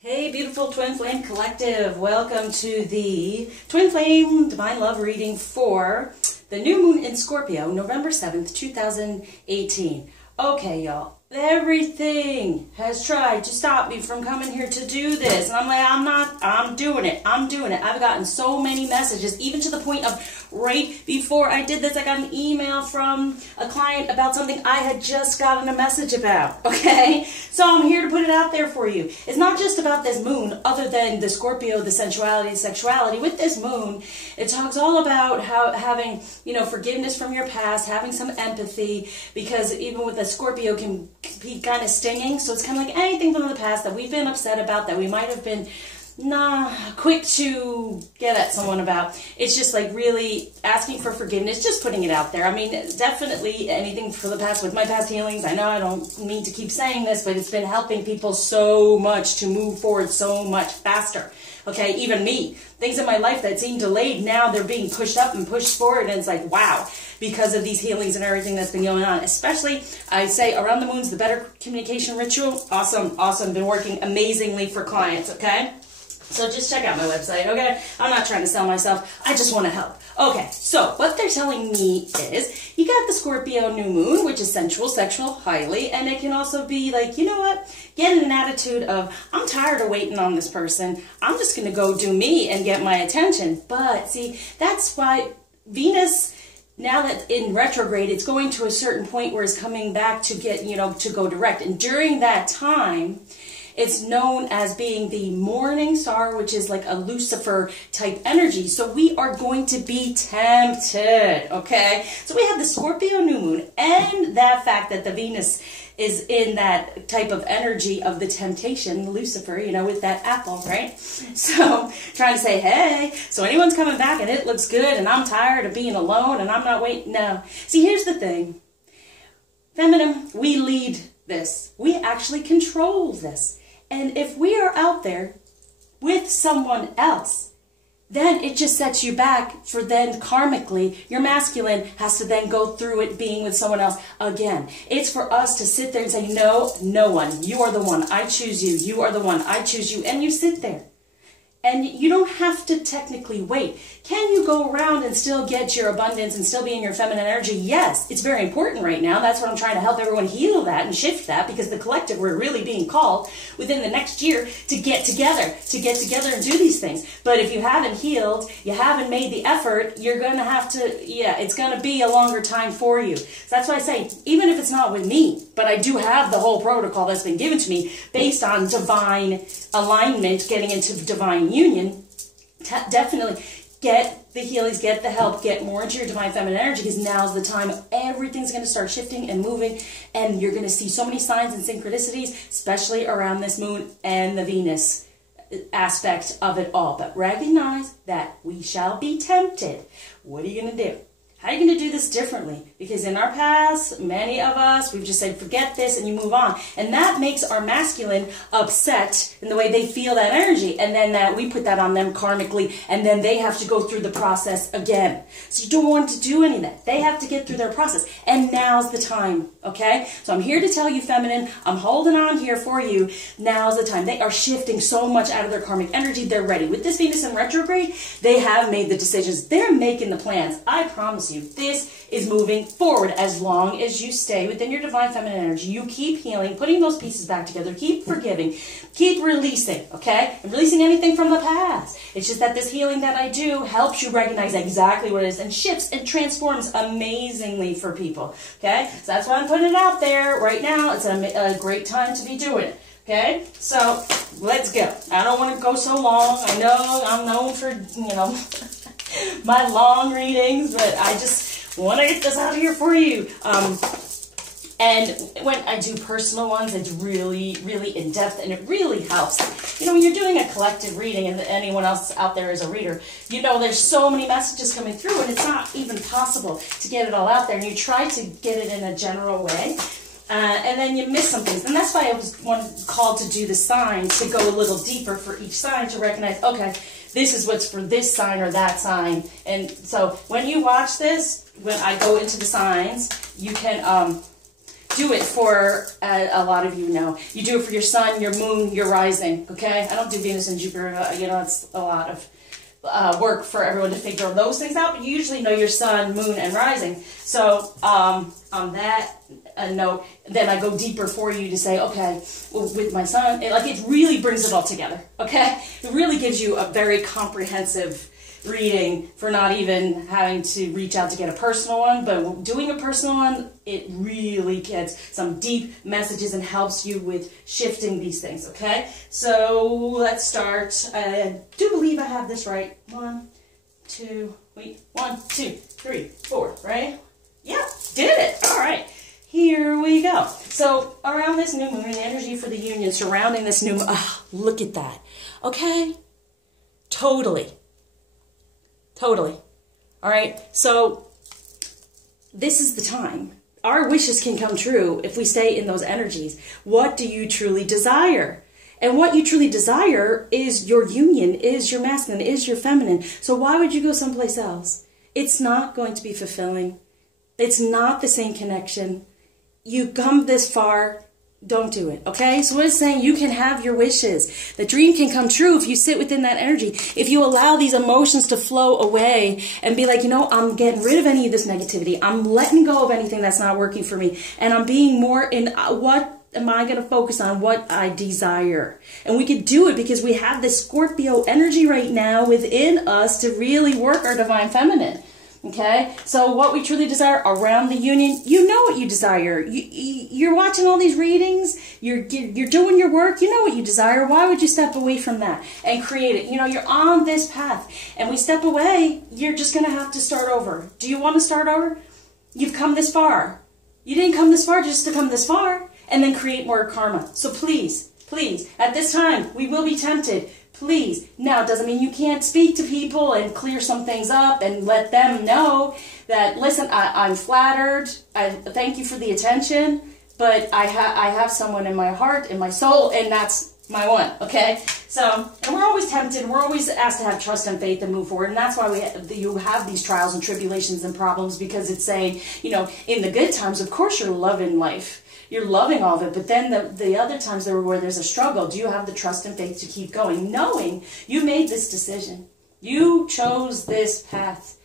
Hey, beautiful Twin Flame Collective. Welcome to the Twin Flame Divine Love reading for the new moon in Scorpio, November 7th, 2018. Okay, y'all. Everything has tried to stop me from coming here to do this. And I'm like, I'm doing it. I've gotten so many messages, even to the point of right before I did this, I got an email from a client about something I had just gotten a message about, okay? So I'm here to put it out there for you. It's not just about this moon, other than the Scorpio, the sensuality, the sexuality. With this moon, it talks all about how having, forgiveness from your past, having some empathy, because even with the Scorpio can be kind of stinging. So it's kind of like anything from the past that we've been upset about, that we might have been quick to get at someone about. It's just like really asking for forgiveness, just putting it out there. I mean, definitely anything for the past. With my past healings, I know I don't mean to keep saying this, but it's been helping people so much to move forward so much faster. Okay, even me. Things in my life that seemed delayed, now they're being pushed up and pushed forward, and it's like, wow, because of these healings and everything that's been going on. Especially, I say, around the moon's the better communication ritual. Awesome. Been working amazingly for clients, okay? So just check out my website, okay? I'm not trying to sell myself. I just want to help. Okay, so what they're telling me is you got the Scorpio new moon, which is sensual, sexual, highly, and it can also be like, you know what? Get in an attitude of, I'm tired of waiting on this person. I'm just going to go do me and get my attention. But see, that's why Venus, now that in retrograde, it's going to a certain point where it's coming back to get, to go direct. And during that time, it's known as being the morning star, which is like a Lucifer type energy. So we are going to be tempted, okay? So we have the Scorpio new moon and that fact that the Venus is in that type of energy of the temptation, Lucifer, with that apple, right? So trying to say, hey, so anyone's coming back and it looks good and I'm tired of being alone and I'm not waiting. No. See, here's the thing. Feminine, we lead this. We actually control this. And if we are out there with someone else, then it just sets you back for then karmically, your masculine has to then go through it being with someone else again. It's for us to sit there and say, no one, you are the one, I choose you, you are the one, I choose you, and you sit there. And you don't have to technically wait. Can you go around and still get your abundance and still be in your feminine energy? Yes, it's very important right now. That's what I'm trying to help everyone heal that and shift that, because the collective, we're really being called within the next year to get together and do these things. But if you haven't healed, you haven't made the effort, you're going to have to, it's going to be a longer time for you. So that's why I say, even if it's not with me, but I do have the whole protocol that's been given to me based on divine alignment, getting into divine union, definitely get the healings, get the help, get more into your divine feminine energy, because now's the time. Everything's going to start shifting and moving, and you're going to see so many signs and synchronicities, especially around this moon and the Venus aspect of it all. But recognize that we shall be tempted. What are you going to do? How are you going to do this differently? Because in our past, many of us, we've just said, forget this, and you move on. And that makes our masculine upset in the way they feel that energy. And then we put that on them karmically, and then they have to go through the process again. So you don't want to do any of that. They have to get through their process. And now's the time, okay? So I'm here to tell you, feminine, I'm holding on here for you. Now's the time. They are shifting so much out of their karmic energy. They're ready. With this Venus in retrograde, they have made the decisions. They're making the plans. I promise you, this is moving forward as long as you stay within your divine feminine energy. You keep healing, putting those pieces back together, keep forgiving, keep releasing, okay? And releasing anything from the past. It's just that this healing that I do helps you recognize exactly what it is and shifts and transforms amazingly for people, okay? So that's why I'm putting it out there right now. It's a great time to be doing it. Okay, so let's go. I don't want to go so long. I know I'm known for, my long readings, but I just want to get this out of here for you. And when I do personal ones, it's really, really in-depth, and it really helps. When you're doing a collective reading, and anyone else out there is a reader, there's so many messages coming through, and it's not even possible to get it all out there. And you try to get it in a general way. And then you miss some things. And that's why I was called to do the signs, to go a little deeper for each sign, to recognize, okay, this is what's for this sign or that sign. And so when you watch this, when I go into the signs, you can do it for, a lot of you know, you do it for your sun, your moon, your rising, okay? I don't do Venus and Jupiter, you know, it's a lot of work for everyone to figure those things out, but you usually know your sun, moon, and rising. So on that note, then I go deeper for you to say, okay, well, with my sun, it really brings it all together, okay? It really gives you a very comprehensive reading for not even having to reach out to get a personal one, but doing a personal one, it really gets some deep messages and helps you with shifting these things, okay? So let's start. I do believe I have this right. 1, 2, 3, 4, right? Yeah, did it. All right. Here we go. So around this new moon, the energy for the union surrounding this new moon, look at that. Okay? Totally. All right, so this is the time. Our wishes can come true if we stay in those energies. What do you truly desire? And what you truly desire is your union, is your masculine, is your feminine. So why would you go someplace else? It's not going to be fulfilling. It's not the same connection. You come this far. Don't do it, okay? So what it's saying, you can have your wishes. The dream can come true if you sit within that energy. If you allow these emotions to flow away and be like, you know, I'm getting rid of any of this negativity. I'm letting go of anything that's not working for me. And I'm being more in what am I going to focus on, what I desire. And we could do it because we have this Scorpio energy right now within us to really work our divine feminine. Okay, so what we truly desire around the union, you know what you desire. You're watching all these readings, you're doing your work, you know what you desire. Why would you step away from that and create it? You know, you're on this path, and we step away, you're just going to have to start over. Do you want to start over? You've come this far. You didn't come this far just to come this far and then create more karma. So please, at this time, we will be tempted. Please. Now, it doesn't mean you can't speak to people and clear some things up and let them know that, listen, I'm flattered. I thank you for the attention, but I have someone in my heart, in my soul, and that's my one, okay? So, and we're always tempted. We're always asked to have trust and faith and move forward, and that's why you have these trials and tribulations and problems, because it's saying, you know, in the good times, of course you're loving life. You're loving all of it, but then the other times where there's a struggle, do you have the trust and faith to keep going, knowing you made this decision? You chose this path,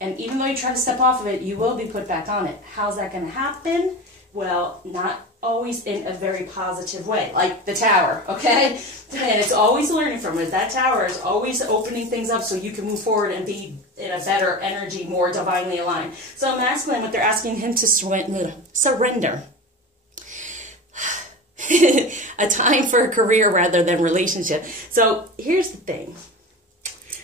and even though you try to step off of it, you will be put back on it. How's that going to happen? Well, not always in a very positive way, like the tower, okay? And it's always learning from it. That tower is always opening things up so you can move forward and be in a better energy, more divinely aligned. So masculine, what they're asking him to surrender. A time for a career rather than relationship. So here's the thing.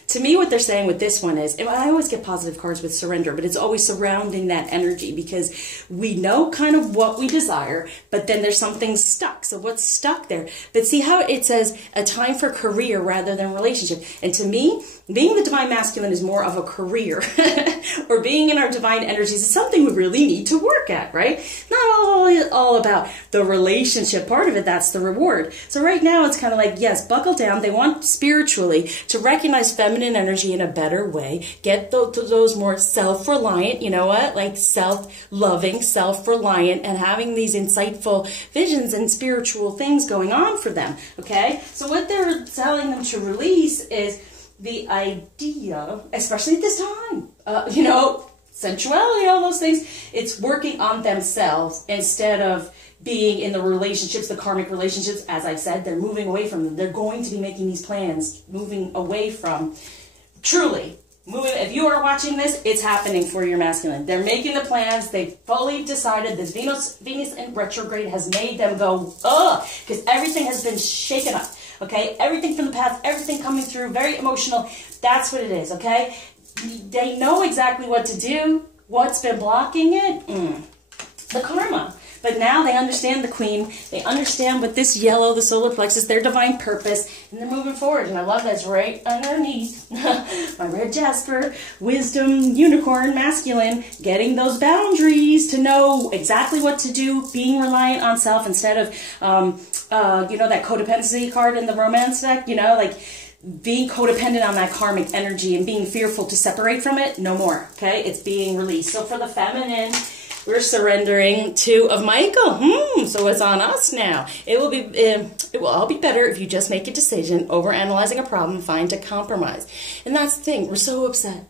To me, what they're saying with this one is, I always get positive cards with surrender, but it's always surrounding that energy because we know kind of what we desire, but then there's something stuck. So what's stuck there? But see how it says a time for career rather than relationship. And to me, being the divine masculine is more of a career or being in our divine energies is something we really need to work at, right? Not all about the relationship part of it. That's the reward. So right now it's kind of like, yes, buckle down. They want spiritually to recognize feminine energy in a better way, get those more self-reliant, you know what, like self-loving, self-reliant, and having these insightful visions and spiritual things going on for them, okay? So what they're telling them to release is the idea, especially at this time, you know, sensuality, all those things, it's working on themselves instead of being in the relationships, the karmic relationships. As I've said, they're moving away from them. They're going to be making these plans, moving away from, truly, moving. If you are watching this, it's happening for your masculine. They're making the plans. They've fully decided. This Venus in retrograde has made them go, ugh, because everything has been shaken up, okay? Everything from the past, everything coming through, very emotional. That's what it is, okay? They know exactly what to do. What's been blocking it? The karma. But now they understand the queen. They understand what this yellow, the solar plexus, their divine purpose, and they're moving forward. And I love that's right underneath my red jasper, wisdom, unicorn, masculine, getting those boundaries to know exactly what to do, being reliant on self instead of, you know, that codependency card in the romance deck, you know, like being codependent on that karmic energy and being fearful to separate from it. No more, okay? It's being released. So for the feminine, we're surrendering 2 of Michael. So it's on us now. It will all be better if you just make a decision, overanalyzing a problem, find a compromise. And that's the thing. We're so upset.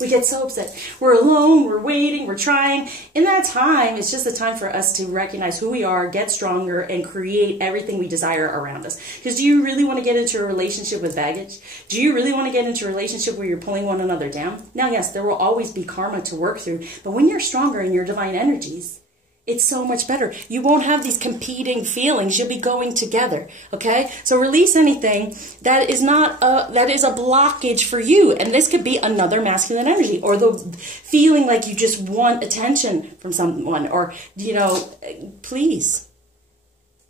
We get so upset. We're alone. We're waiting. We're trying. In that time, it's just a time for us to recognize who we are, get stronger, and create everything we desire around us. Because do you really want to get into a relationship with baggage? Do you really want to get into a relationship where you're pulling one another down? Now, yes, there will always be karma to work through, but when you're stronger in your divine energies, it's so much better. You won't have these competing feelings. You'll be going together. Okay? So release anything that is that is a blockage for you. And this could be another masculine energy, or the feeling like you just want attention from someone, or, you know, please.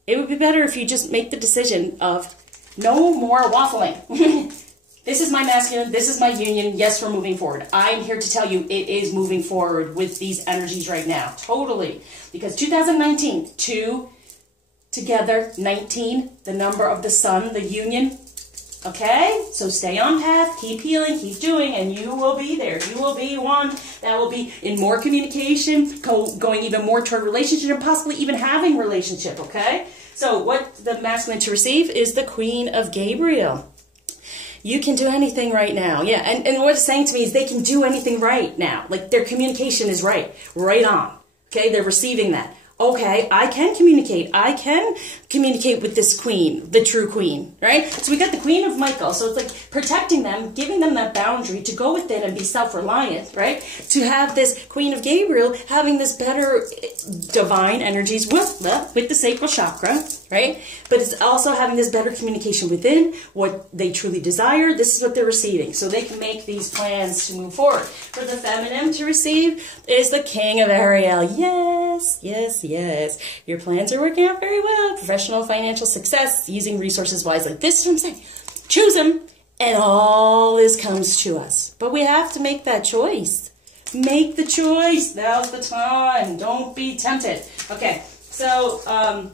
It would be better if you just make the decision of no more waffling. This is my masculine, this is my union, yes, we're moving forward. I'm here to tell you it is moving forward with these energies right now. Totally. Because 2019, 2 together, 19, the number of the sun, the union. Okay? So stay on path, keep healing, keep doing, and you will be there. You will be one that will be in more communication, going even more toward relationship, and possibly even having relationship, okay? So what the masculine to receive is the Queen of Gabriel. You can do anything right now. Yeah, and what it's saying to me is they can do anything right now. Like, their communication is right on. Okay, they're receiving that. Okay, I can communicate. I can communicate with this queen, the true queen, right? So we got the Queen of Michael. So it's like protecting them, giving them that boundary to go within and be self-reliant, right? To have this Queen of Gabriel having this better divine energies with the sacral chakra, right? But it's also having this better communication within what they truly desire. This is what they're receiving. So they can make these plans to move forward. For the feminine to receive is the King of Ariel. Yes, yes, yes. Your plans are working out very well. Professional, financial success, using resources wisely. This is what I'm saying. Choose them, and all this comes to us. But we have to make that choice. Make the choice. Now's the time. Don't be tempted. Okay, so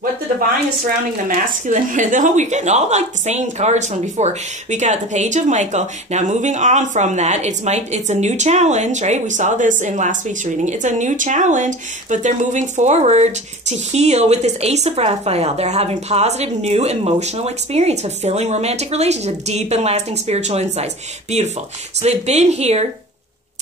what the divine is surrounding the masculine with. Oh, we're getting all like the same cards from before. We got the Page of Michael. Now moving on from that, it's a new challenge, right? We saw this in last week's reading. It's a new challenge, but they're moving forward to heal with this Ace of Raphael. They're having positive new emotional experience, fulfilling romantic relationship, deep and lasting spiritual insights. Beautiful. So they've been here.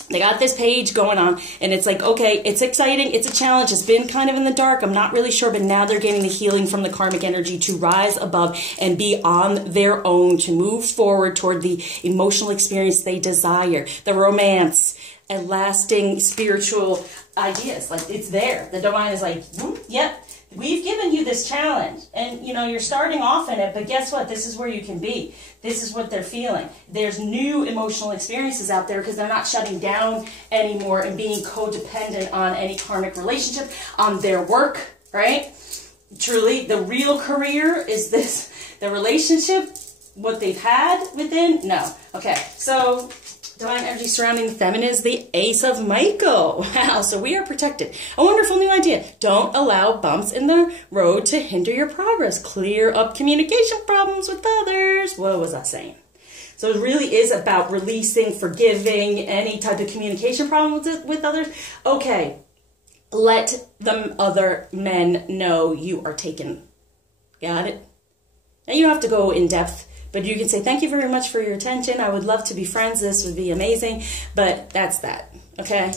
They got this page going on, and it's like, okay, it's exciting, it's a challenge, it's been kind of in the dark, I'm not really sure, but now they're getting the healing from the karmic energy to rise above and be on their own, to move forward toward the emotional experience they desire, the romance, and lasting spiritual ideas. Like, it's there. The divine is like, yep. We've given you this challenge, and you know, you're starting off in it, but guess what? This is where you can be. This is what they're feeling. There's new emotional experiences out there because they're not shutting down anymore and being codependent on any karmic relationship, on their work, right? Truly, the real career is this, the relationship, what they've had within? No. Okay, so divine energy surrounding the feminine is the Ace of Michael. Wow, so we are protected. A wonderful new idea. Don't allow bumps in the road to hinder your progress. Clear up communication problems with others. What was I saying? So it really is about releasing, forgiving, any type of communication problem with others. Okay, let the other men know you are taken. Got it? And you don't have to go in depth, but you can say, thank you very much for your attention. I would love to be friends. This would be amazing. But that's that. Okay?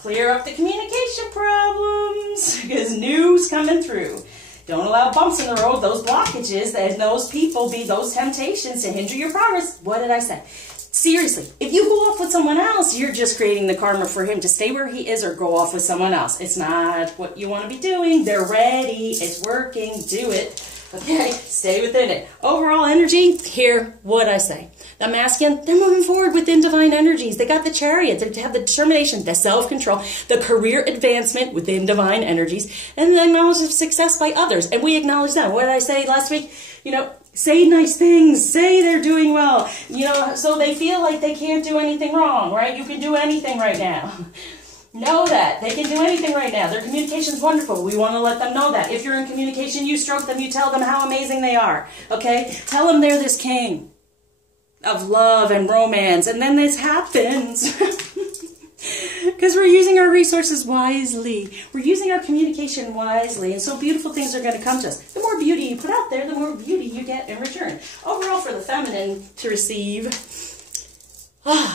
Clear up the communication problems, because new's coming through. Don't allow bumps in the road, those blockages, and those people be those temptations to hinder your progress. What did I say? Seriously, if you go off with someone else, you're just creating the karma for him to stay where he is or go off with someone else. It's not what you want to be doing. They're ready. It's working. Do it. Okay, stay within it. Overall energy, hear what I say. The masculine, they're moving forward within divine energies. They got the Chariot. They have the determination, the self-control, the career advancement within divine energies, and the knowledge of success by others. And we acknowledge that. What did I say last week? You know, say nice things. Say they're doing well. You know, so they feel like they can't do anything wrong, right? You can do anything right now. Know that. They can do anything right now. Their communication is wonderful. We want to let them know that. If you're in communication, you stroke them. You tell them how amazing they are. Okay? Tell them they're this king of love and romance. And then this happens. Because because we're using our resources wisely. We're using our communication wisely, and so beautiful things are going to come to us. The more beauty you put out there, the more beauty you get in return. Overall, for the feminine to receive,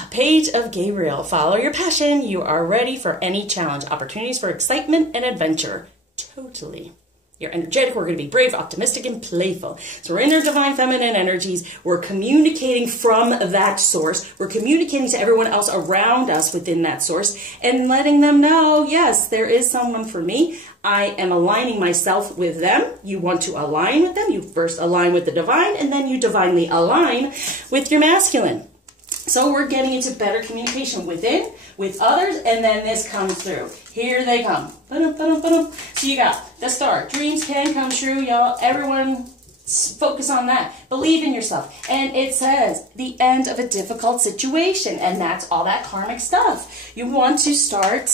Page of Gabriel. Follow your passion. You are ready for any challenge. Opportunities for excitement and adventure. Totally. You're energetic, we're going to be brave, optimistic, and playful. So we're in our divine feminine energies. We're communicating from that source. We're communicating to everyone else around us within that source and letting them know, yes, there is someone for me. I am aligning myself with them. You want to align with them. You first align with the divine, and then you divinely align with your masculine. So we're getting into better communication within, with others, and then this comes through. Here they come. So you got the star. Dreams can come true, y'all. Everyone focus on that. Believe in yourself. And it says the end of a difficult situation, and that's all that karmic stuff. You want to start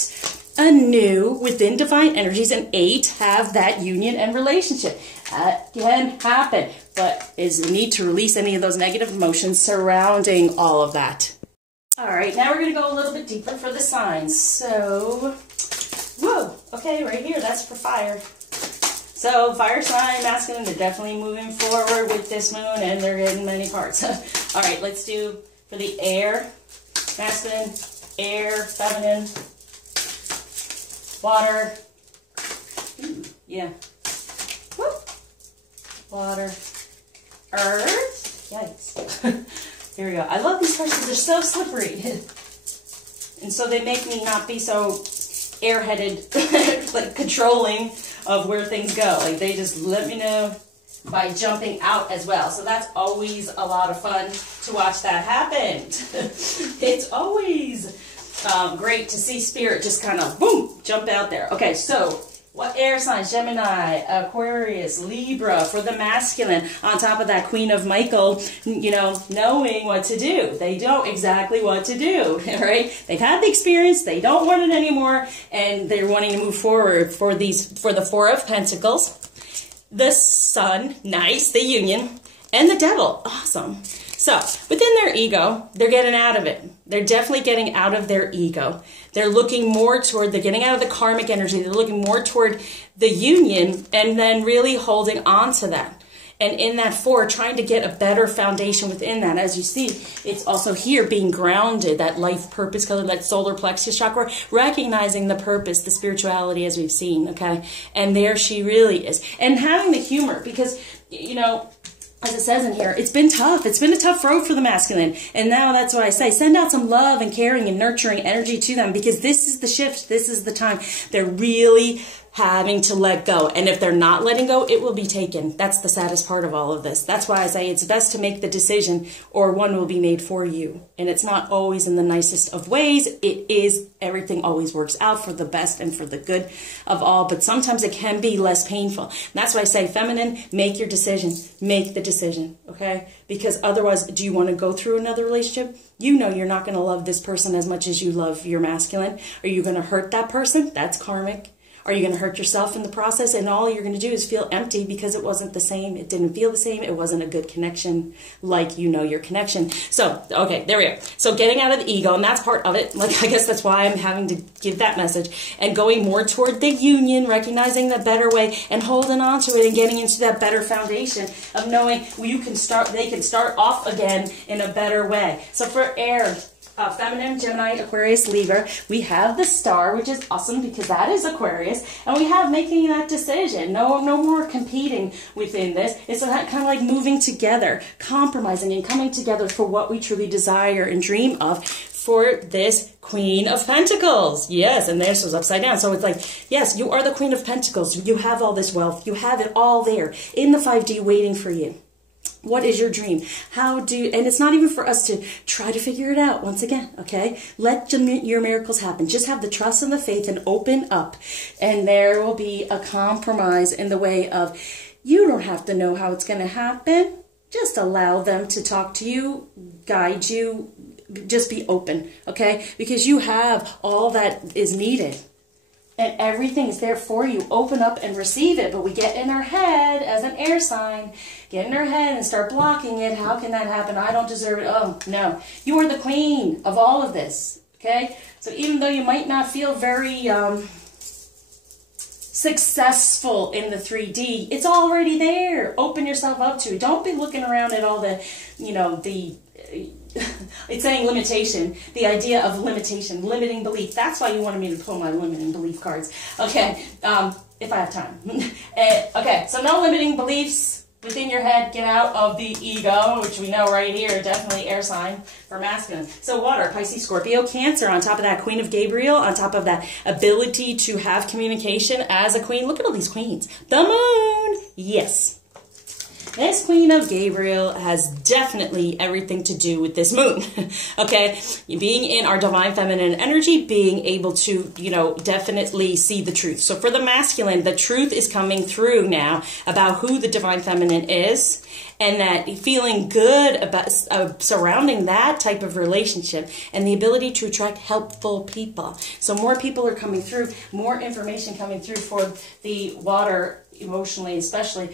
anew within divine energies, and 8 have that union and relationship. That can happen, but is the need to release any of those negative emotions surrounding all of that. All right, now we're going to go a little bit deeper for the signs. So, whoa, okay, right here, that's for fire. So, fire sign, masculine, they're definitely moving forward with this moon, and they're getting many parts. All right, let's do for the air, masculine, air, feminine, water, yeah, whoop. Water, earth, yikes. Here we go. I love these cards because they're so slippery. And so they make me not be so airheaded, like controlling of where things go. Like they just let me know by jumping out as well. So that's always a lot of fun to watch that happen. It's always great to see spirit just kind of boom, jump out there. Okay, so what air signs? Gemini, Aquarius, Libra for the masculine. On top of that, Queen of Michael, you know, knowing what to do. They know exactly what to do, right? They've had the experience, they don't want it anymore, and they're wanting to move forward for the 4 of Pentacles. The Sun, nice, the Union, and the Devil, awesome. So, within their ego, they're getting out of it. They're definitely getting out of their ego. They're looking more toward, they're getting out of the karmic energy. They're looking more toward the union and then really holding on to that. And in that 4, trying to get a better foundation within that. As you see, it's also here being grounded, that life purpose color, that solar plexus chakra, recognizing the purpose, the spirituality as we've seen, okay? And there she really is. And having the humor, because, you know, as it says in here, it's been tough. It's been a tough road for the masculine. And now that's why I say send out some love and caring and nurturing energy to them, because this is the shift. This is the time. They're really having to let go. And if they're not letting go, it will be taken. That's the saddest part of all of this. That's why I say it's best to make the decision, or one will be made for you. And it's not always in the nicest of ways. It is, everything always works out for the best and for the good of all. But sometimes it can be less painful. And that's why I say, feminine, make your decision. Make the decision, okay? Because otherwise, do you want to go through another relationship? You know you're not going to love this person as much as you love your masculine. Are you going to hurt that person? That's karmic. Are you going to hurt yourself in the process? And all you're going to do is feel empty because it wasn't the same. It didn't feel the same. It wasn't a good connection like you know your connection. So, okay, there we go. So getting out of the ego, and that's part of it. Like, I guess that's why I'm having to give that message. And going more toward the union, recognizing the better way, and holding on to it and getting into that better foundation of knowing you can start, they can start off again in a better way. So for air, feminine, Gemini, Aquarius, Libra, we have the star, which is awesome because that is Aquarius, and we have making that decision. No more competing within this. It's kind of like moving together, compromising and coming together for what we truly desire and dream of for this Queen of Pentacles. Yes, and this was upside down. So it's like, yes, you are the Queen of Pentacles. You have all this wealth. You have it all there in the 5D waiting for you. What is your dream? And it's not even for us to try to figure it out once again, okay? Let your miracles happen. Just have the trust and the faith and open up. And there will be a compromise in the way of, you don't have to know how it's going to happen. Just allow them to talk to you, guide you. Just be open, okay? Because you have all that is needed. And everything is there for you. Open up and receive it. But we get in our head as an air sign. Get in our head and start blocking it. How can that happen? I don't deserve it. Oh, no. You are the queen of all of this. Okay? So even though you might not feel very successful in the 3D, it's already there. Open yourself up to it. Don't be looking around at all the, you know, the... it's saying limitation, the idea of limitation, limiting belief. That's why you wanted me to pull my limiting belief cards. Okay, if I have time. Okay, so no limiting beliefs within your head. Get out of the ego, which we know right here, definitely air sign for masculine. So water, Pisces, Scorpio, Cancer, on top of that Queen of Gabriel, on top of that ability to have communication as a queen. Look at all these queens. The moon, yes. This Queen of Gabriel has definitely everything to do with this moon, okay? Being in our divine feminine energy, being able to, you know, definitely see the truth. So for the masculine, the truth is coming through now about who the divine feminine is, and that feeling good about surrounding that type of relationship and the ability to attract helpful people. So more people are coming through, more information coming through for the water, emotionally, especially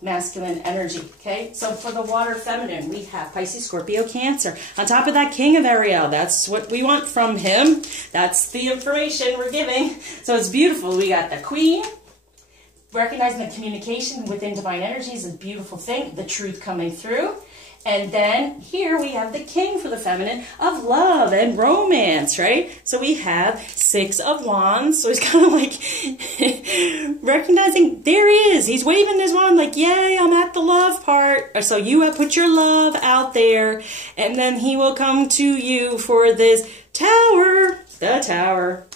masculine energy. Okay, so for the water feminine, we have Pisces, Scorpio, Cancer. On top of that, King of Ariel. That's what we want from him. That's the information we're giving. So it's beautiful. We got the Queen. Recognizing the communication within divine energy is a beautiful thing. The truth coming through. And then here we have the King for the feminine of love and romance, right? So we have 6 of Wands. So he's kind of like recognizing there he is. He's waving his wand like, yay, I'm at the love part. So you have put your love out there, and then he will come to you for this Tower, the Tower.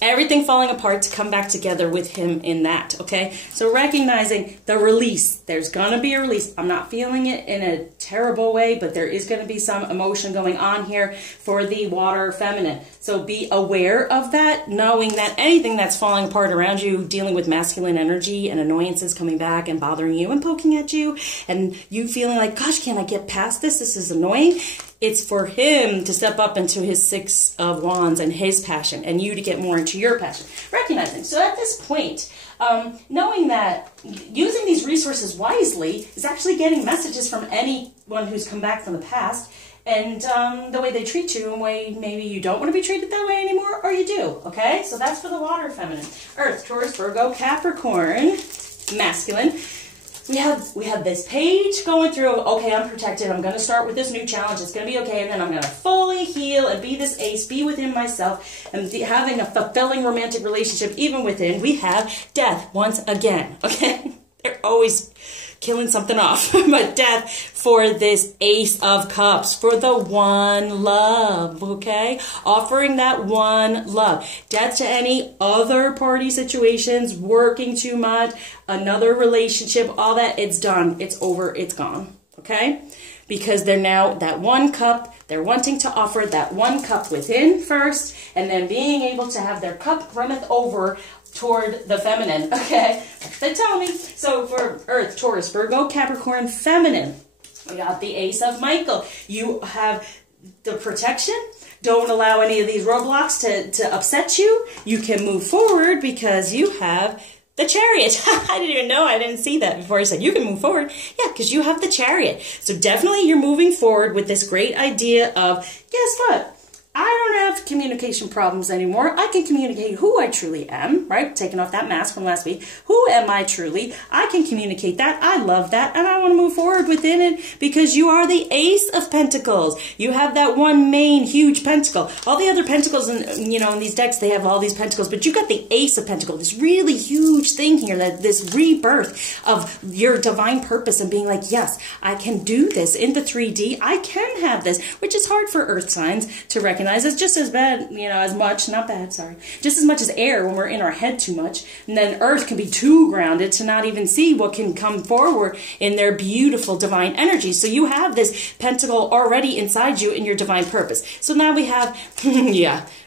Everything falling apart to come back together with him in that, okay? So recognizing the release. There's going to be a release. I'm not feeling it in a terrible way, but there is going to be some emotion going on here for the water feminine. So be aware of that, knowing that anything that's falling apart around you, dealing with masculine energy and annoyances coming back and bothering you and poking at you, and you feeling like, gosh, can't I get past this? This is annoying. It's for him to step up into his 6 of Wands and his passion, and you to get more into your passion. Recognizing. So at this point, knowing that using these resources wisely is actually getting messages from anyone who's come back from the past, and the way they treat you, and way maybe you don't want to be treated that way anymore, or you do, okay? So that's for the water feminine. Earth, Taurus, Virgo, Capricorn, masculine. We have this page going through, okay, I'm protected, I'm going to start with this new challenge, it's going to be okay, and then I'm going to fully heal and be this ace, be within myself, and having a fulfilling romantic relationship even within. We have death once again, okay? They're always killing something off, but death for this Ace of Cups, for the one love, okay? Offering that one love. Death to any other party situations, working too much, another relationship, all that, it's done, it's over, it's gone, okay? Because they're now that one cup, they're wanting to offer that one cup within first, and then being able to have their cup runneth over toward the feminine, okay? They tell me. So for Earth, Taurus, Virgo, Capricorn, feminine, we got the Ace of Michael. You have the protection. Don't allow any of these roadblocks to upset you. You can move forward because you have the Chariot. I didn't even know. I didn't see that before I said you can move forward. Yeah, because you have the Chariot. So definitely you're moving forward with this great idea of, guess what? I don't have communication problems anymore. I can communicate who I truly am, right? Taking off that mask from last week. Who am I truly? I can communicate that. I love that. And I want to move forward within it because you are the Ace of Pentacles. You have that one main huge pentacle. All the other pentacles, in these decks, they have all these pentacles, but you got the Ace of Pentacles, this really huge thing here, that this rebirth of your divine purpose and being like, yes, I can do this in the 3D. I can have this, which is hard for earth signs to recognize. It's just as bad, just as much as air when we're in our head too much. And then earth can be too grounded to not even see what can come forward in their beautiful divine energy. So you have this pentacle already inside you in your divine purpose. So now we have,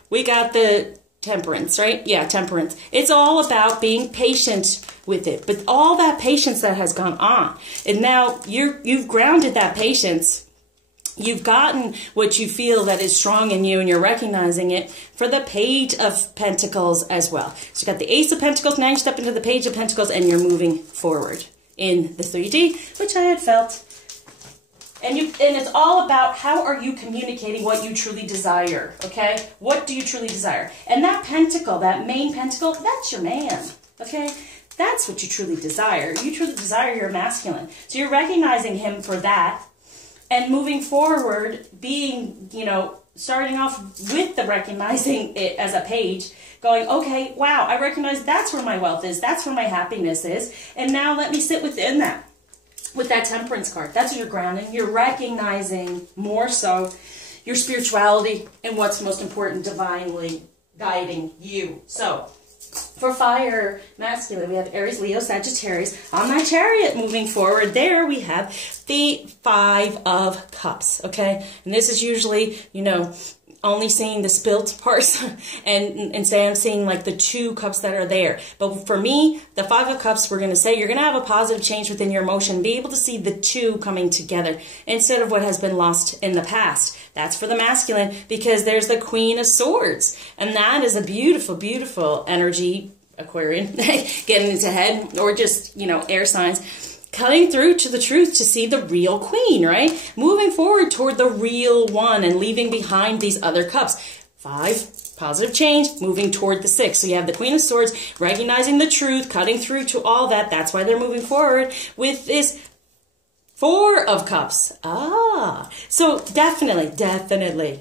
we got the temperance, right? Yeah, temperance. It's all about being patient with it. But all that patience that has gone on, and now you've grounded that patience. You've gotten what you feel that is strong in you, and you're recognizing it for the Page of Pentacles as well. So you got the Ace of Pentacles, now you step into the Page of Pentacles, and you're moving forward in the 3D, which I had felt. And it's all about how are you communicating what you truly desire, okay? What do you truly desire? And that pentacle, that main pentacle, that's your man, okay? That's what you truly desire. You truly desire your masculine. So you're recognizing him for that and moving forward, being, you know, starting off with the recognizing it as a page, going, okay, wow, I recognize that's where my wealth is, that's where my happiness is, and now let me sit within that, with that temperance card. That's what you're grounding. You're recognizing more so your spirituality and what's most important, divinely guiding you. So, for fire, masculine, we have Aries, Leo, Sagittarius. On my chariot, moving forward, there we have the 5 of Cups, okay? And this is usually, you know, only seeing the spilt parts and say I'm seeing like the 2 cups that are there. But for me, the 5 of Cups, we're going to say you're going to have a positive change within your emotion, be able to see the 2 coming together instead of what has been lost in the past. That's for the masculine because there's the Queen of Swords. And that is a beautiful, beautiful energy, Aquarian, getting into head or just, you know, air signs. Cutting through to the truth to see the real queen, right? Moving forward toward the real one and leaving behind these other cups. 5, positive change, moving toward the 6. So you have the Queen of Swords, recognizing the truth, cutting through to all that. That's why they're moving forward with this 4 of Cups. Ah, so definitely.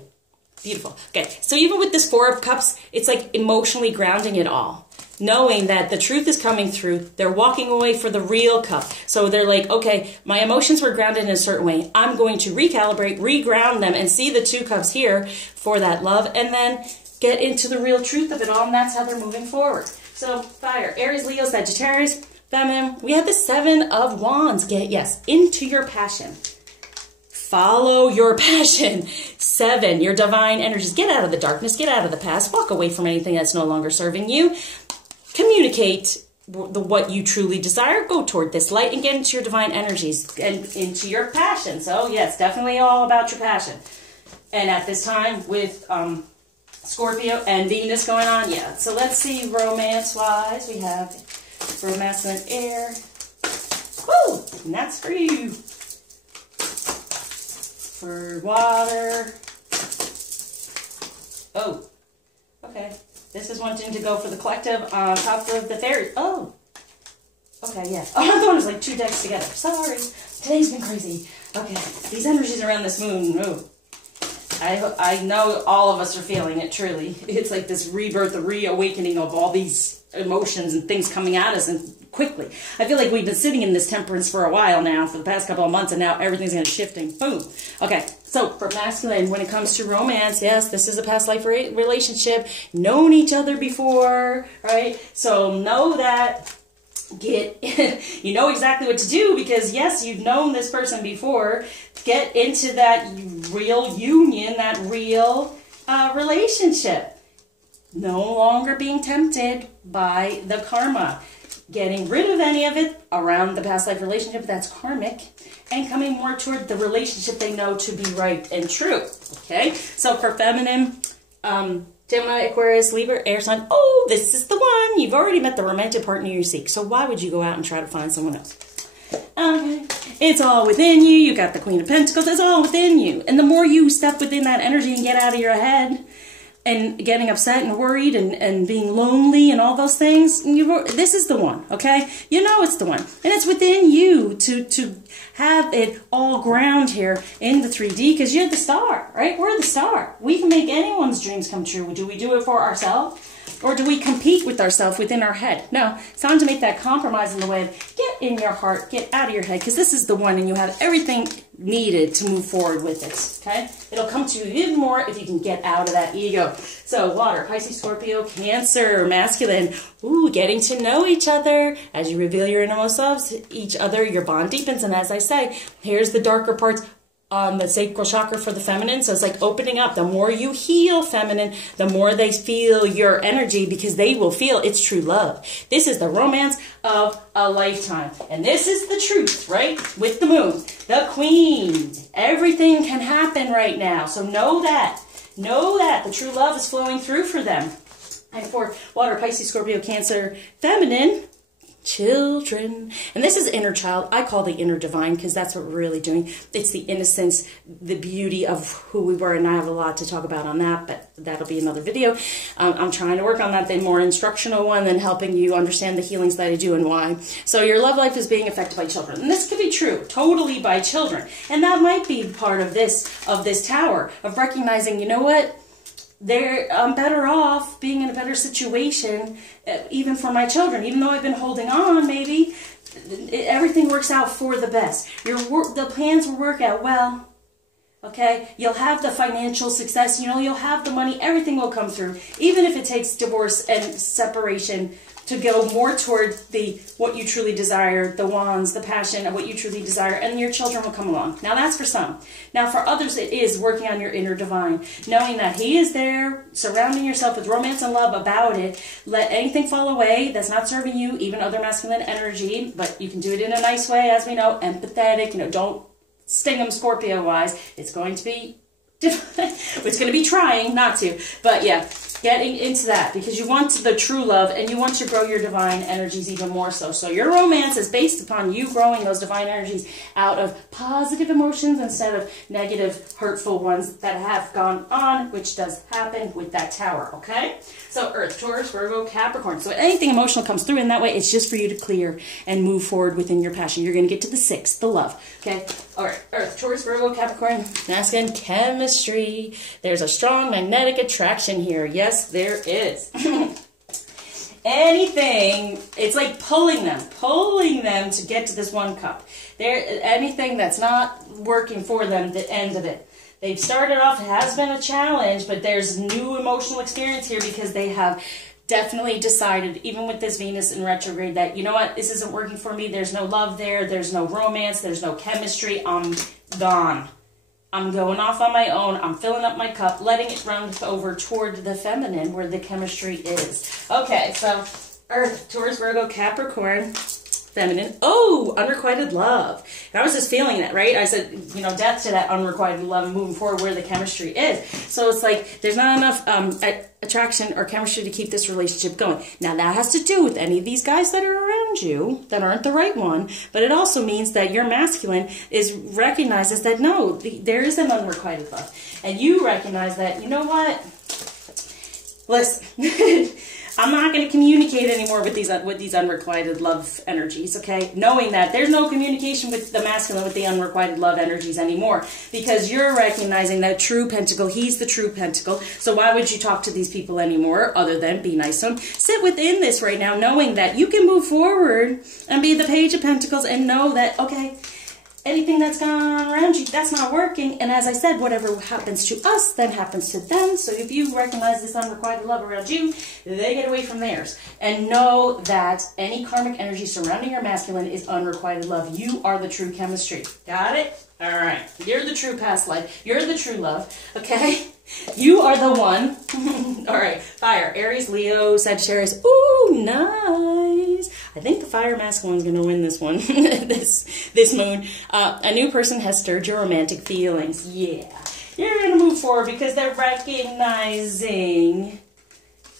Beautiful. Okay, so even with this 4 of Cups, it's like emotionally grounding it all. Knowing that the truth is coming through, they're walking away for the real cup. So they're like, okay, my emotions were grounded in a certain way. I'm going to recalibrate, reground them, and see the 2 cups here for that love, and then get into the real truth of it all, and that's how they're moving forward. So fire, Aries, Leo, Sagittarius, feminine. We have the 7 of Wands. Get, yes, into your passion. Follow your passion. 7, your divine energies. Get out of the darkness, get out of the past, walk away from anything that's no longer serving you. Communicate what you truly desire. Go toward this light and get into your divine energies and into your passion. So, yes, definitely all about your passion. And at this time with Scorpio and Venus going on, yeah. So let's see romance-wise. We have romance and air. Woo! And that's for you. For water. Oh, okay. This is wanting to go for the collective on top of the fairies. Oh, okay, yeah. Oh, I thought it was like 2 decks together. Sorry. Today's been crazy. Okay, these energies around this moon. Oh, I know all of us are feeling it, truly. It's like this rebirth, the reawakening of all these emotions and things coming at us and quickly. I feel like we've been sitting in this temperance for a while now, for the past couple of months, and now everything's going to shifting. Boom. Okay, so for masculine, when it comes to romance, yes, this is a past life relationship. Known each other before, right? So know that. You know exactly what to do because, yes, you've known this person before. Get into that real union, that real relationship. No longer being tempted by the karma. Getting rid of any of it around the past life relationship that's karmic and coming more toward the relationship they know to be right and true. Okay? So for feminine, Gemini, Aquarius, Libra, air sign. Oh, this is the one. You've already met the romantic partner you seek. So why would you go out and try to find someone else? Okay. It's all within you. You got the Queen of Pentacles. It's all within you. And the more you step within that energy and get out of your head and getting upset and worried and being lonely and all those things, this is the one, okay? You know it's the one. And it's within you to have it all ground here in the 3D because you're the star, right? We're the star. We can make anyone's dreams come true. Do we do it for ourselves? Or do we compete with ourselves within our head? No, it's time to make that compromise in the way of get in your heart, get out of your head, because this is the one and you have everything needed to move forward with it, okay? It'll come to you even more if you can get out of that ego. So water, Pisces, Scorpio, Cancer, masculine. Ooh, getting to know each other. As you reveal your innermost selves, each other, your bond deepens. And as I say, here's the darker parts on the sacral chakra for the feminine. So it's like opening up. The more you heal feminine, the more they feel your energy because they will feel it's true love. This is the romance of a lifetime. And this is the truth, right? With the moon, the queen. Everything can happen right now. So know that. Know that the true love is flowing through for them. And for water, Pisces, Scorpio, Cancer, feminine, children. And this is inner child. I call the inner divine because that's what we're really doing. It's the innocence, the beauty of who we were, and I have a lot to talk about on that, but that'll be another video. I'm trying to work on that, the more instructional one than helping you understand the healings that I do and why. So your love life is being affected by children. And this could be true, totally by children. And that might be part of this tower, of recognizing, you know what? I'm better off being in a better situation, even for my children. Even though I've been holding on, maybe everything works out for the best. The plans will work out well. Okay, you'll have the financial success. You know, you'll have the money. Everything will come through, even if it takes divorce and separation to go more toward what you truly desire, the wands, the passion of what you truly desire, and your children will come along. Now that's for some. Now for others, it is working on your inner divine, knowing that he is there, surrounding yourself with romance and love about it. Let anything fall away that's not serving you, even other masculine energy, but you can do it in a nice way, as we know, empathetic. You know, don't sting them Scorpio-wise. It's going to be it's going to be trying not to, but yeah, getting into that because you want the true love and you want to grow your divine energies even more so. So your romance is based upon you growing those divine energies out of positive emotions instead of negative, hurtful ones that have gone on, which does happen with that tower, okay? So Earth, Taurus, Virgo, Capricorn. So anything emotional comes through in that way, it's just for you to clear and move forward within your passion. You're going to get to the 6th, the love, okay? All right, Earth, Taurus, Virgo, Capricorn, masculine chemistry. There's a strong magnetic attraction here. Yes, there is. Anything, it's like pulling them to get to this one cup. Anything that's not working for them, the end of it. They've started off, it has been a challenge, but there's new emotional experience here because they have definitely decided, even with this Venus in retrograde, that, you know what, this isn't working for me. There's no love there. There's no romance. There's no chemistry. I'm gone. I'm going off on my own. I'm filling up my cup, letting it run over toward the feminine where the chemistry is. Okay, so Earth, Taurus, Virgo, Capricorn, feminine. Oh, unrequited love. And I was just feeling that, right? I said, you know, death to that unrequited love and moving forward where the chemistry is. So it's like there's not enough attraction or chemistry to keep this relationship going. Now that has to do with any of these guys that are around you that aren't the right one, but it also means that your masculine recognizes that no, there is an unrequited love. And you recognize that, you know what? Listen, I'm not going to communicate anymore with these unrequited love energies, okay? Knowing that there's no communication with the masculine with the unrequited love energies anymore because you're recognizing that true pentacle, he's the true pentacle. So why would you talk to these people anymore other than be nice to them? Sit within this right now knowing that you can move forward and be the page of pentacles and know that, okay, anything that's gone on around you, that's not working. And as I said, whatever happens to us, then happens to them. So if you recognize this unrequited love around you, they get away from theirs. And know that any karmic energy surrounding your masculine is unrequited love. You are the true chemistry. Got it? All right. You're the true past life. You're the true love. Okay? You are the one. All right. Fire. Aries, Leo, Sagittarius. Ooh, nice. I think the fire masculine is going to win this one. this moon. A new person has stirred your romantic feelings. Yeah. You're going to move forward because they're recognizing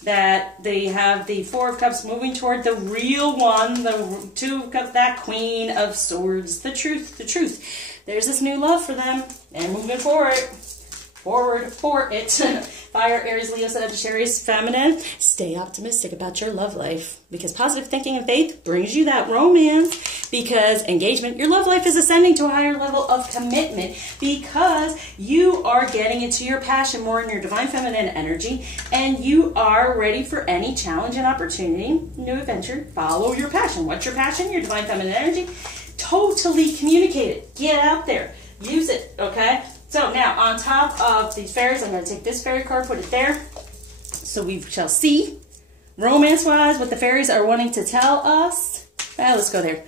that they have the Four of Cups moving toward the real one, the Two of Cups, that Queen of Swords, the truth, the truth. There's this new love for them, and moving forward for it. Fire, Aries, Leo, Sagittarius, feminine. Stay optimistic about your love life because positive thinking and faith brings you that romance because engagement, your love life is ascending to a higher level of commitment because you are getting into your passion more in your divine feminine energy and you are ready for any challenge and opportunity, new adventure. Follow your passion. What's your passion? Your divine feminine energy. Totally communicate it. Get out there. Use it, okay? So now, on top of these fairies, I'm going to take this fairy card, put it there. So we shall see, romance-wise, what the fairies are wanting to tell us. Let's go there.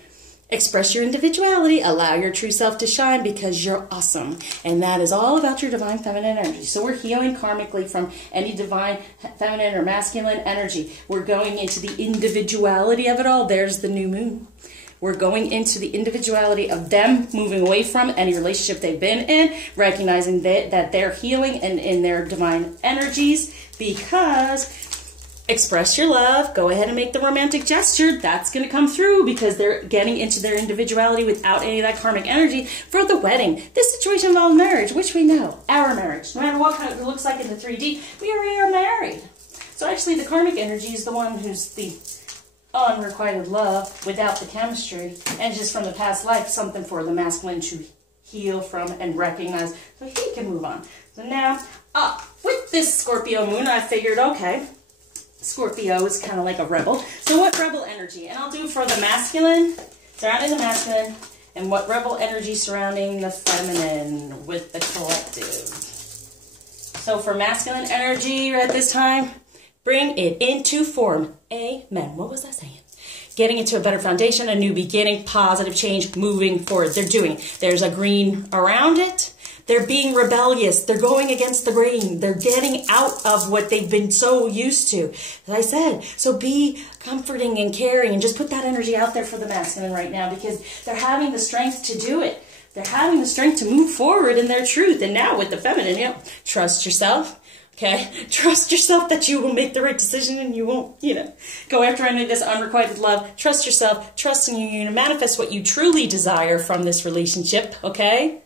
Express your individuality. Allow your true self to shine because you're awesome. And that is all about your divine feminine energy. So we're healing karmically from any divine feminine or masculine energy. We're going into the individuality of it all. There's the new moon. We're going into the individuality of them moving away from any relationship they've been in, recognizing that they're healing and in their divine energies because express your love. Go ahead and make the romantic gesture. That's going to come through because they're getting into their individuality without any of that karmic energy for the wedding. This situation involves marriage, which we know. Our marriage. No matter what kind of it looks like in the 3D, we already are married. So actually the karmic energy is the one who's the unrequited love without the chemistry. And just from the past life, something for the masculine to heal from and recognize so he can move on. So now, with this Scorpio moon, I figured, okay, Scorpio is kind of like a rebel. So what rebel energy? And I'll do for the masculine, surrounding the masculine, and what rebel energy surrounding the feminine with the collective. So for masculine energy at this time, bring it into form. Amen. What was I saying? Getting into a better foundation, a new beginning, positive change, moving forward. They're doing. There's a green around it. They're being rebellious. They're going against the grain. They're getting out of what they've been so used to. As I said, so be comforting and caring and just put that energy out there for the masculine right now because they're having the strength to do it. They're having the strength to move forward in their truth. And now with the feminine, you know, trust yourself. Okay? Trust yourself that you will make the right decision and you won't, you know, go after any of this unrequited love. Trust yourself. Trust in you to manifest what you truly desire from this relationship. Okay?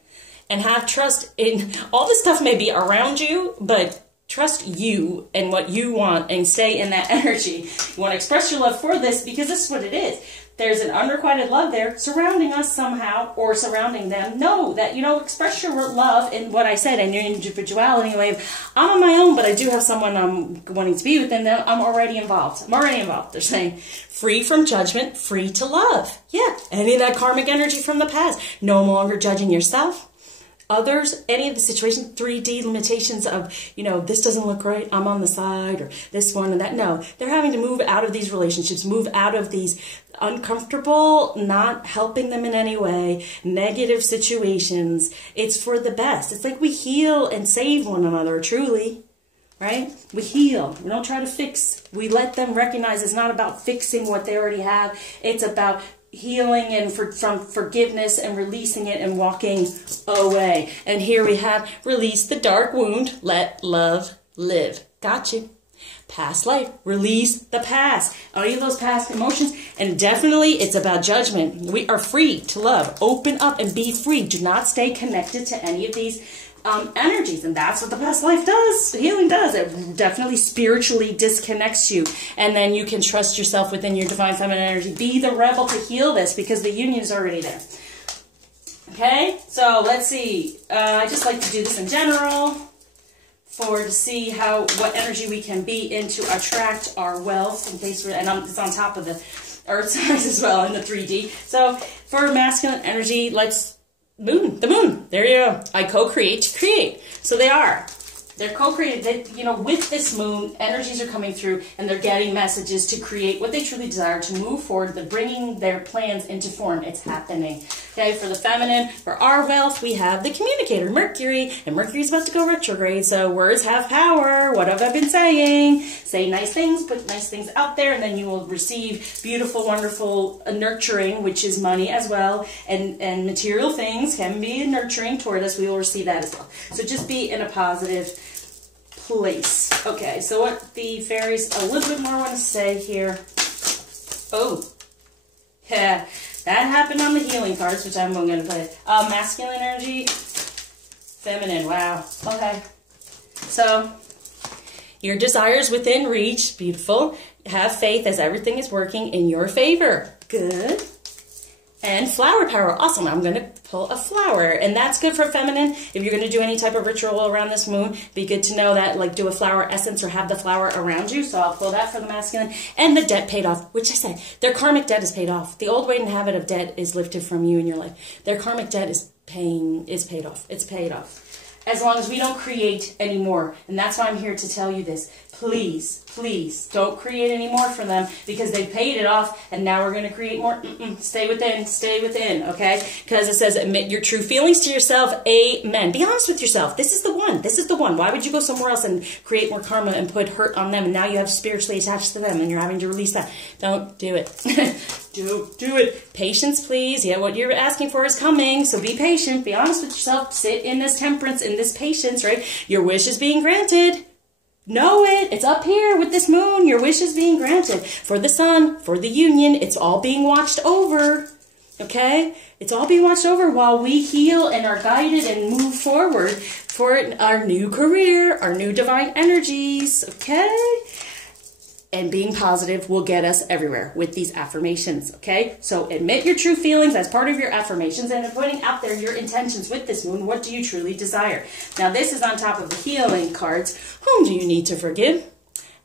And have trust in all this stuff may be around you, but trust you and what you want and stay in that energy. You want to express your love for this because this is what it is. There's an unrequited love there surrounding us somehow or surrounding them. Know that, you know, express your love in what I said and your individuality. Like, I'm on my own, but I do have someone I'm wanting to be with and I'm already involved. I'm already involved. They're saying free from judgment, free to love. Yeah, any of that karmic energy from the past. No longer judging yourself. Others, any of the situation, 3D limitations of, you know, this doesn't look right, I'm on the side, or this one and that. No, they're having to move out of these relationships, move out of these uncomfortable, not helping them in any way, negative situations. It's for the best. It's like we heal and save one another, truly, right? We heal. We don't try to fix. We let them recognize it's not about fixing what they already have. It's about healing and from forgiveness and releasing it and walking away. And here we have release the dark wound, let love live. Got you. Past life, release the past. Any of those past emotions. And definitely it's about judgment. We are free to love. Open up and be free. Do not stay connected to any of these energies, and that's what the past life does. Healing does. It definitely spiritually disconnects you, and then you can trust yourself within your divine feminine energy. Be the rebel to heal this because the union is already there. Okay, so let's see. I just like to do this in general to see what energy we can be in to attract our wealth. In case and it's on top of the earth signs as well in the 3D. So for masculine energy, let's the moon. There you go. I co-create to create. So they're co-created. You know, with this moon, energies are coming through and they're getting messages to create what they truly desire to move forward. They're bringing their plans into form. It's happening. Okay, for the feminine, for our wealth, we have the communicator, Mercury, and Mercury's about to go retrograde, so words have power. What have I been saying? Say nice things, put nice things out there, and then you will receive beautiful, wonderful nurturing, which is money as well, and material things can be nurturing toward us. We will receive that as well. So just be in a positive place. Okay, so what the fairies a little bit more want to say here. Oh, yeah. That happened on the healing cards, which I'm going to play. Masculine energy, feminine. Wow. Okay. So, your desires within reach. Beautiful. Have faith as everything is working in your favor. Good. And flower power. Awesome. I'm going to pull a flower. And that's good for feminine. If you're going to do any type of ritual around this moon, be good to know that, like, do a flower essence or have the flower around you. So I'll pull that for the masculine. And the debt paid off, which I said, their karmic debt is paid off. The old weight and habit of debt is lifted from you in your life. Their karmic debt is paid off. It's paid off. As long as we don't create anymore. And that's why I'm here to tell you this. Please, please don't create any more for them because they paid it off and now we're going to create more. Stay within, okay? Because it says admit your true feelings to yourself. Amen. Be honest with yourself. This is the one. This is the one. Why would you go somewhere else and create more karma and put hurt on them and now you have spiritually attached to them and you're having to release that? Don't do it. Don't do it. Patience, please. Yeah, what you're asking for is coming, so be patient. Be honest with yourself. Sit in this temperance, in this patience, right? Your wish is being granted. Know it. It's up here with this moon. Your wish is being granted. For the sun, for the union, it's all being watched over. Okay? It's all being watched over while we heal and are guided and move forward for our new career, our new divine energies. Okay? And being positive will get us everywhere with these affirmations, okay? So admit your true feelings as part of your affirmations and putting out there your intentions with this moon. What do you truly desire? Now, this is on top of the healing cards. Whom do you need to forgive?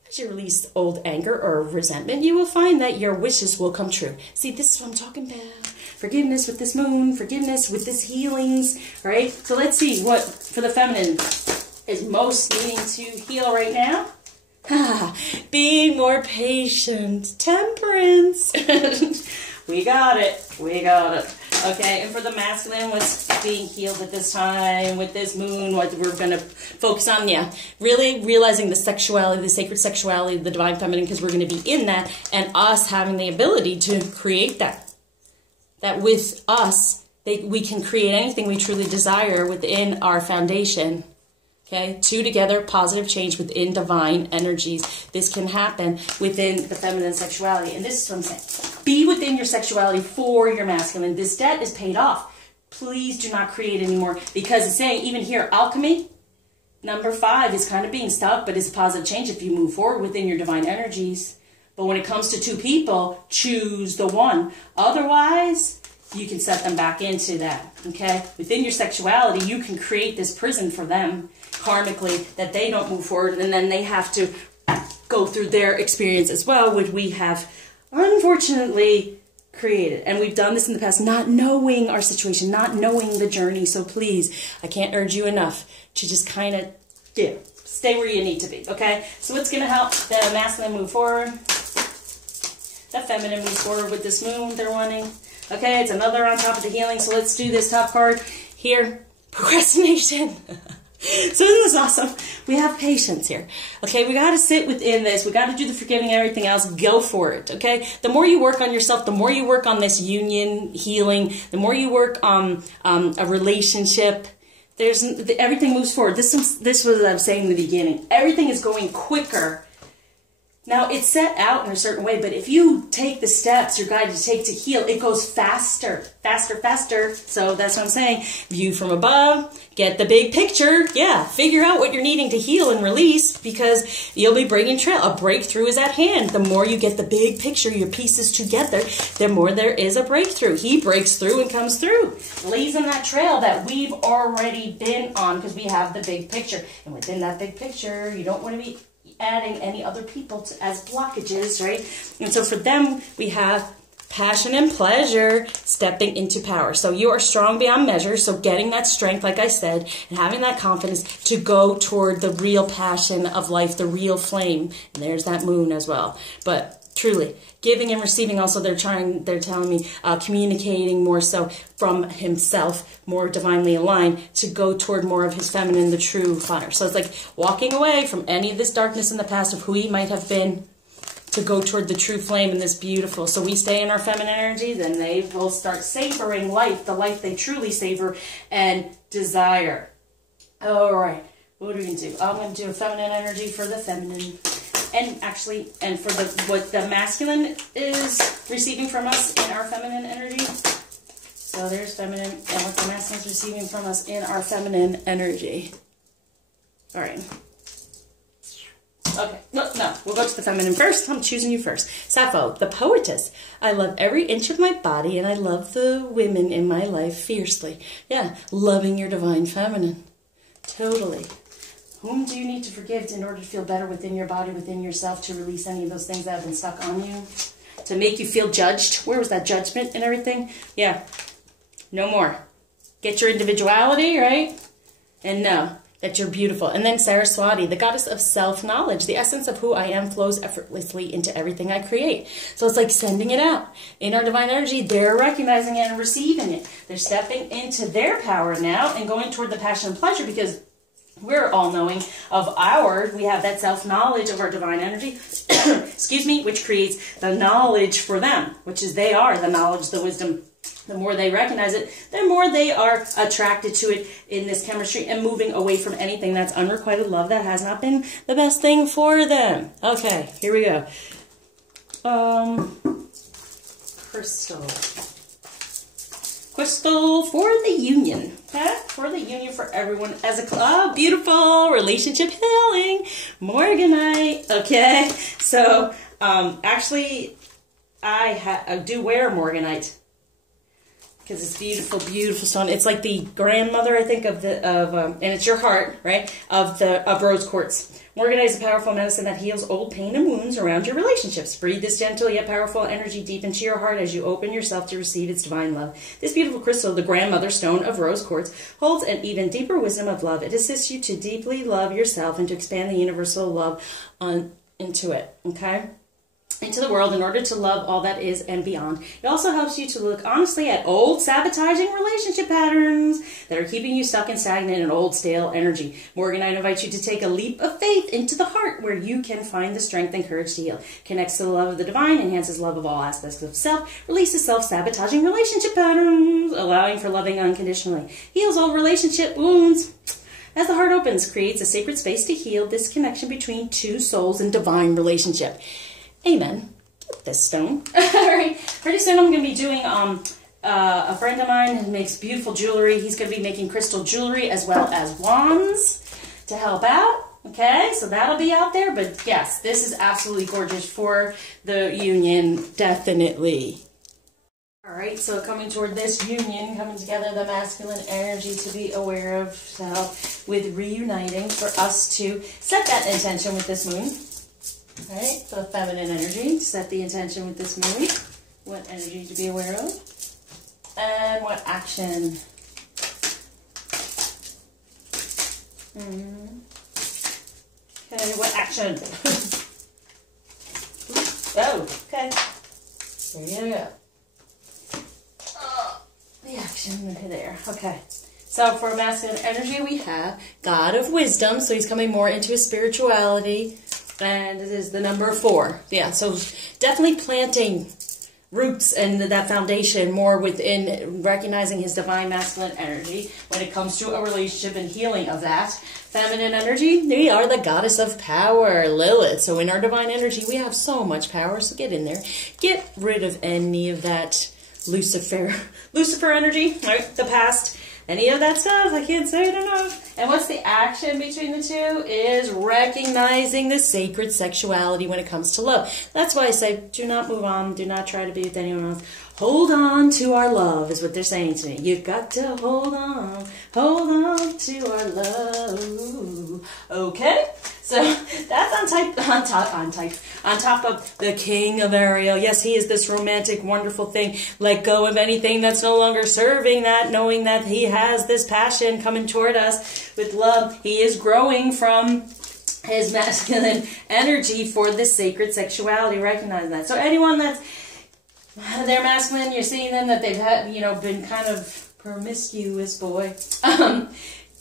As you release old anger or resentment, you will find that your wishes will come true. See, this is what I'm talking about. Forgiveness with this moon, forgiveness with this healings, right? So let's see what, for the feminine, is most needing to heal right now. Being more patient, temperance. We got it. We got it. Okay, and for the masculine, what's being healed at this time with this moon? What we're going to focus on, really realizing the sexuality, the sacred sexuality, the divine feminine, because we're going to be in that, and us having the ability to create that. That with us, we can create anything we truly desire within our foundation. Okay, two together, positive change within divine energies. This can happen within the feminine sexuality. And this is what I'm saying. Be within your sexuality for your masculine. This debt is paid off. Please do not create anymore. Because it's saying, even here, alchemy, number 5 is kind of being stuck, but it's a positive change if you move forward within your divine energies. But when it comes to two people, choose the one. Otherwise, you can set them back into that, okay? Within your sexuality, you can create this prison for them, karmically, that they don't move forward, and then they have to go through their experience as well, which we have, unfortunately, created. And we've done this in the past, not knowing our situation, not knowing the journey. So please, I can't urge you enough to just kind of, stay where you need to be, okay? So what's going to help the masculine move forward? The feminine move forward with this moon they're wanting. Okay, it's another on top of the healing, so let's do this top card here. Procrastination. So isn't this awesome? We have patience here. Okay, we got to sit within this. We got to do the forgiving and everything else. Go for it, okay? The more you work on yourself, the more you work on this union, healing, the more you work on a relationship, everything moves forward. This was what I was saying in the beginning. Everything is going quicker. Now, it's set out in a certain way, but if you take the steps you're guided to take to heal, it goes faster, faster, faster. So that's what I'm saying. View from above, get the big picture. Yeah, figure out what you're needing to heal and release, because you'll be breaking trail. A breakthrough is at hand. The more you get the big picture, your pieces together, the more there is a breakthrough. He breaks through and comes through. Lays in that trail that we've already been on, because we have the big picture. And within that big picture, you don't want to be adding any other people as blockages, right? And so for them, we have passion and pleasure stepping into power. So you are strong beyond measure. So getting that strength, like I said, and having that confidence to go toward the real passion of life, the real flame. And there's that moon as well. But truly, giving and receiving also, they're telling me, communicating more so from himself, more divinely aligned, to go toward more of his feminine, the true fire. So it's like walking away from any of this darkness in the past of who he might have been, to go toward the true flame and this beautiful. So we stay in our feminine energy, then they will start savoring life, the life they truly savor and desire. All right, what are we going to do? I'm going to do a feminine energy for the feminine. And actually, and for what the masculine is receiving from us in our feminine energy. So there's feminine, and what the masculine is receiving from us in our feminine energy. All right. Okay, no, we'll go to the feminine first. I'm choosing you first. Sappho, the poetess. I love every inch of my body, and I love the women in my life fiercely. Yeah, loving your divine feminine. Totally. Whom do you need to forgive in order to feel better within your body, within yourself, to release any of those things that have been stuck on you? To make you feel judged? Where was that judgment and everything? Yeah, no more. Get your individuality, right? And know that you're beautiful. And then Saraswati, the goddess of self-knowledge. The essence of who I am flows effortlessly into everything I create. So it's like sending it out. In our divine energy, they're recognizing it and receiving it. They're stepping into their power now and going toward the passion and pleasure, because we're all knowing of we have that self-knowledge of our divine energy, excuse me, which creates the knowledge for them, which is they are the knowledge, the wisdom, The more they recognize it, the more they are attracted to it in this chemistry and moving away from anything that's unrequited love that has not been the best thing for them. Okay, here we go. Crystal. Crystal for the union. Okay? For the union for everyone as a club. Beautiful relationship healing. Morganite. Okay? So, actually, I do wear Morganite. Because it's beautiful, beautiful stone. It's like the grandmother, I think, and it's your heart, right? Of rose quartz. Morganite is a powerful medicine that heals old pain and wounds around your relationships. Breathe this gentle yet powerful energy deep into your heart as you open yourself to receive its divine love. This beautiful crystal, the grandmother stone of rose quartz, holds an even deeper wisdom of love. It assists you to deeply love yourself and to expand the universal love into it. Okay? Into the world in order to love all that is and beyond. It also helps you to look honestly at old sabotaging relationship patterns that are keeping you stuck and stagnant in old stale energy. Morganite invites you to take a leap of faith into the heart where you can find the strength and courage to heal. Connects to the love of the divine, enhances love of all aspects of self, releases self-sabotaging relationship patterns, allowing for loving unconditionally. Heals old relationship wounds. As the heart opens, creates a sacred space to heal this connection between two souls in divine relationship. Amen. Get this stone. Alright, pretty soon I'm going to be doing, a friend of mine who makes beautiful jewelry. He's going to be making crystal jewelry as well as wands to help out. Okay, so that'll be out there. But yes, this is absolutely gorgeous for the union, definitely. Alright, so coming toward this union, coming together, the masculine energy to be aware of self with reuniting for us to set that intention with this moon. Right, so feminine energy, set the intention with this moon. What energy to be aware of. And what action. Okay, what action? Oh, okay. Here you go. The action there. Okay. So for masculine energy, we have God of Wisdom. So he's coming more into his spirituality. And this is the number 4. Yeah, so definitely planting roots and that foundation more within recognizing his divine masculine energy when it comes to a relationship and healing of that. Feminine energy, we are the goddess of power, Lilith. So in our divine energy, we have so much power. So get in there. Get rid of any of that Lucifer energy, right? The past. Any of that stuff, I can't say it enough. And what's the action between the two is recognizing the sacred sexuality when it comes to love. That's why I say, do not move on. Do not try to be with anyone else. Hold on to our love is what they're saying to me. You've got to hold on to our love. Okay? So that's on top of the king of Ariel. Yes, he is this romantic, wonderful thing. Let go of anything that's no longer serving that, knowing that he has this passion coming toward us with love. He is growing from his masculine energy for this sacred sexuality. Recognize that. So anyone that's they're masculine, you're seeing them that they've had, been kind of promiscuous, boy.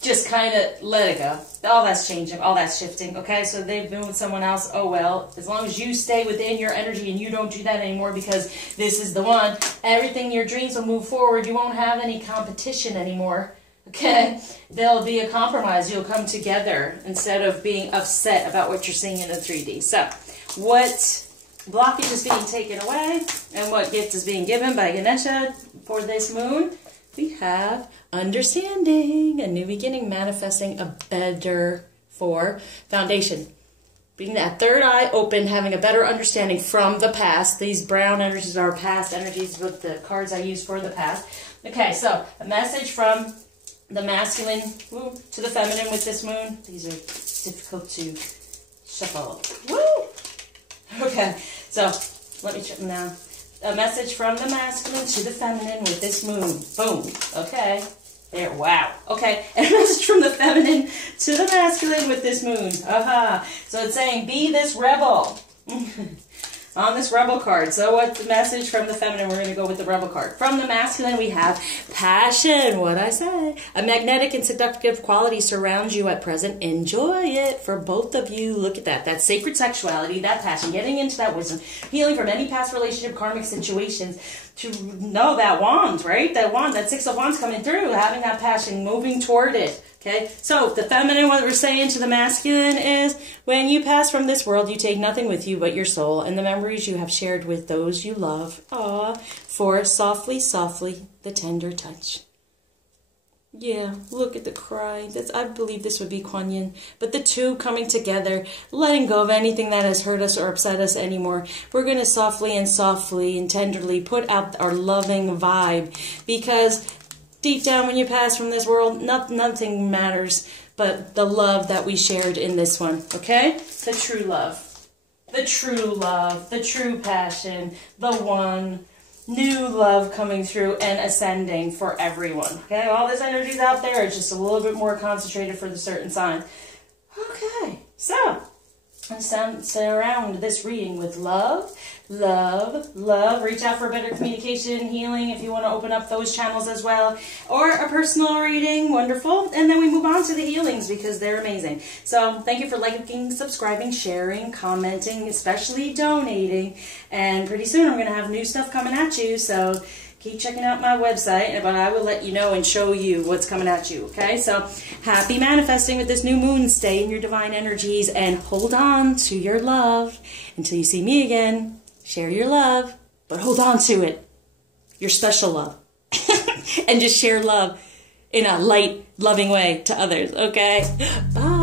Just kind of let it go. All that's changing. All that's shifting. Okay, so they've been with someone else. Oh, well, as long as you stay within your energy and you don't do that anymore because this is the one, everything in your dreams will move forward. You won't have any competition anymore. Okay, there'll be a compromise. You'll come together instead of being upset about what you're seeing in the 3D. So, what blockage is being taken away and what gift is being given by Ganesha for this moon? We have understanding, a new beginning, manifesting a better foundation. Being that third eye open, having a better understanding from the past. These brown energies are past energies with the cards I use for the past. Okay, so a message from the masculine to the feminine with this moon. These are difficult to shuffle. Woo! Okay, so let me check them now. A message from the masculine to the feminine with this moon. Boom. Okay. There. Wow. Okay. And a message from the feminine to the masculine with this moon. Aha. So it's saying, be this rebel. on this Rebel card. So what's the message from the feminine? We're going to go with the Rebel card. From the masculine, we have passion. What I say. A magnetic and seductive quality surrounds you at present. Enjoy it for both of you. Look at that. That sacred sexuality, that passion, getting into that wisdom, healing from any past relationship, karmic situations, to know that wand, right? That wand, that 6 of Wands coming through, having that passion, moving toward it. Okay, so the feminine, what we're saying to the masculine is, when you pass from this world, you take nothing with you but your soul and the memories you have shared with those you love. Ah, for softly, softly, the tender touch. Yeah, look at the cry. I believe this would be Kuan Yin. But the two coming together, letting go of anything that has hurt us or upset us anymore. We're going to softly and tenderly put out our loving vibe, because deep down, when you pass from this world, nothing matters but the love that we shared in this one, okay? The true love, the true passion, the one, new love coming through and ascending for everyone, okay? All this energy's out there, it's just a little bit more concentrated for the certain sign. Okay, so let's surround this reading with love, love, love. Reach out for better communication, healing, if you want to open up those channels as well. Or a personal reading, wonderful. And then we move on to the healings, because they're amazing. So thank you for liking, subscribing, sharing, commenting, especially donating. And pretty soon I'm going to have new stuff coming at you, so keep checking out my website, but I will let you know and show you what's coming at you, okay? So happy manifesting with this new moon. Stay in your divine energies and hold on to your love until you see me again. Share your love, but hold on to it. Your special love. And just share love in a light, loving way to others, okay? Bye.